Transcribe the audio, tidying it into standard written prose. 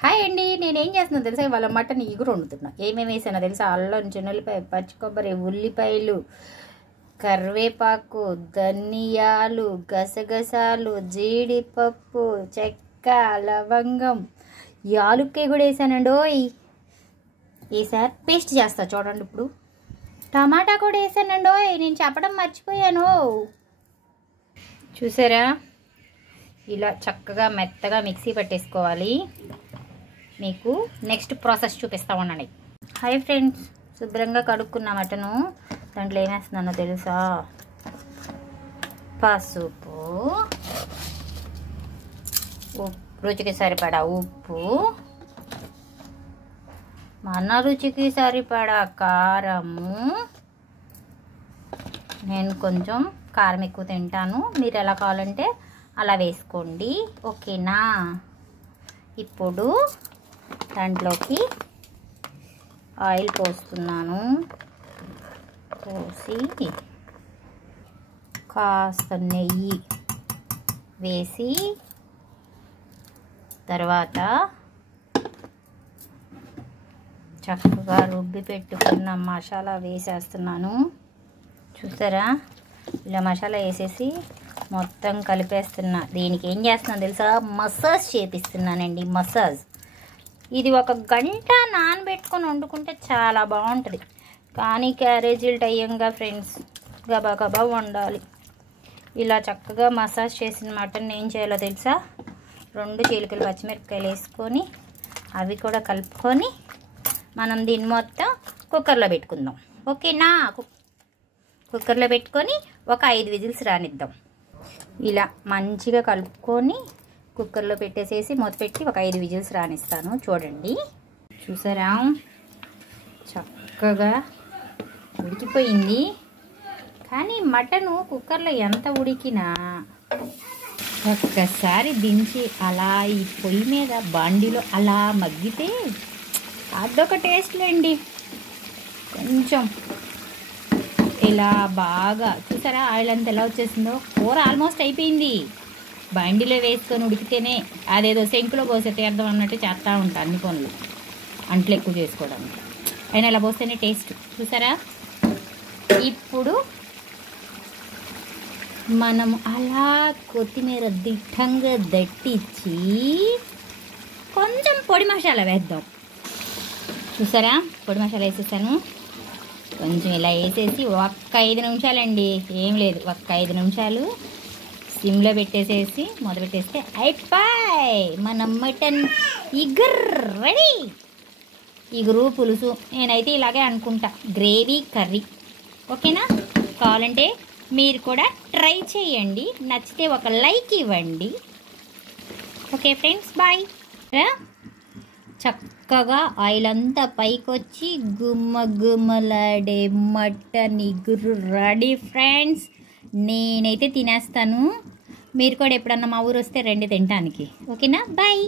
Hi అండి, నేనేం చేస్తున్నా తెలుసా? ఇవాళ మటన్ ఇగురు వండుతున్నా. ఏమేమి వేసానో తెలుసా? అల్లం, చిన్నులపాయ, పచ్చి కొబ్బరి, ఉల్లిపాయలు, కరివేపాకు, ధనియాలు, గసగసాలు, జీడిపప్పు, చెక్క, లవంగం, యాలుక్కాయ కూడా వేసానండి. ఈసారి పేస్ట్ చేస్తా చూడండి. ఇప్పుడు టమాటా కూడా వేసానండి. నేను చెప్పడం మర్చిపోయాను. చూసారా? ఇలా చక్కగా మెత్తగా మిక్సీ పట్టేసుకోవాలి. మీకు నెక్స్ట్ ప్రాసెస్ చూపిస్తా ఉండండి. హాయ్ ఫ్రెండ్స్, శుభ్రంగా కడుక్కున్న మటను దాంట్లో ఏమేస్తున్నానో తెలుసా? పసుపు, రుచికి సరిపడా ఉప్పు, మన రుచికి సరిపడా కారము. నేను కొంచెం కారం ఎక్కువ తింటాను, మీరు ఎలా కావాలంటే అలా వేసుకోండి, ఓకేనా? ఇప్పుడు దాంట్లోకి ఆయిల్ పోస్తున్నాను. పోసి కాస్త నెయ్యి వేసి తర్వాత చక్కగా రుబ్బి పెట్టుకున్న మసాలా వేసేస్తున్నాను. చూసారా? ఇలా మసాలా వేసేసి మొత్తం కలిపేస్తున్నా. దీనికి ఏం చేస్తున్నాను తెలుసా? మసాజ్ చేపిస్తున్నానండి. మసాజ్ ఇది 1 గంట నానబెట్టుకొని వండుకుంటే చాలా బాగుంటుంది. కానీ క్యారేజీలు టయ్యంగా ఫ్రెండ్స్ గబా గబా వండాలి. ఇలా చక్కగా మసాజ్ చేసిన మటన్ ఏం చేయాలో తెలుసా? 2 చీలికలు పచ్చిమిరపకాయలు వేసుకొని అవి కూడా కలుపుకొని మనం దీన్ని మొత్తం కుక్కర్లో పెట్టుకుందాం, ఓకేనా? కుక్కర్లో పెట్టుకొని ఒక 5 విజిల్స్ రానిద్దాం. ఇలా మంచిగా కలుపుకొని కుక్కర్లో పెట్టేసేసి మూత పెట్టి ఒక 5 విజిల్స్ రానిస్తాను. చూడండి, చూసారా? చక్కగా ఉడికిపోయింది. కానీ మటను కుక్కర్లో ఎంత ఉడికినా ఒక్కసారి దించి అలా ఈ పొయ్యి మీద బాండీలో అలా మగ్గితే అదొక టేస్ట్లేండి. కొంచెం ఇలా బాగా చూసారా? ఆయిల్ అంతా ఎలా వచ్చేసిందో. కూర ఆల్మోస్ట్ అయిపోయింది. బండిలో వేసుకొని ఉడికితేనే అదేదో శంకులో పోసే తీర్థం అన్నట్టు చేస్తూ ఉంటాను అన్ని పనులు, అంట్లు ఎక్కువ చేసుకోవడానికి. అయినా ఇలా పోస్తేనే టేస్ట్. చూసారా? ఇప్పుడు మనం అలా కొత్తిమీర దిట్టంగా దట్టించి కొంచెం పొడి మసాలా వేద్దాం. చూసారా? పొడి మసాలా వేసేసాను. కొంచెం ఇలా వేసేసి ఒక్క 5 నిమిషాలండి, ఏం లేదు, ఒక్క 5 నిమిషాలు సిమ్లో పెట్టేసేసి మొదలుపెట్టేస్తే అయిపోయి మన మటన్ ఇగురు రెడీ. ఇగురు పులుసు నేనైతే ఇలాగే అనుకుంటా, గ్రేవీ కర్రీ, ఓకేనా? కావాలంటే మీరు కూడా ట్రై చేయండి. నచ్చితే ఒక లైక్ ఇవ్వండి. Okay friends, bye. చక్కగా ఆయిల్ అంతా పైకొచ్చి గుమ్మ గుమ్మలాడే మటన్ ఇగురు రెడీ ఫ్రెండ్స్. నేనైతే తినేస్తాను. మీరు కూడా ఎప్పుడన్నా మా ఊరు వస్తే రండి తినటానికి, ఓకేనా? బాయ్.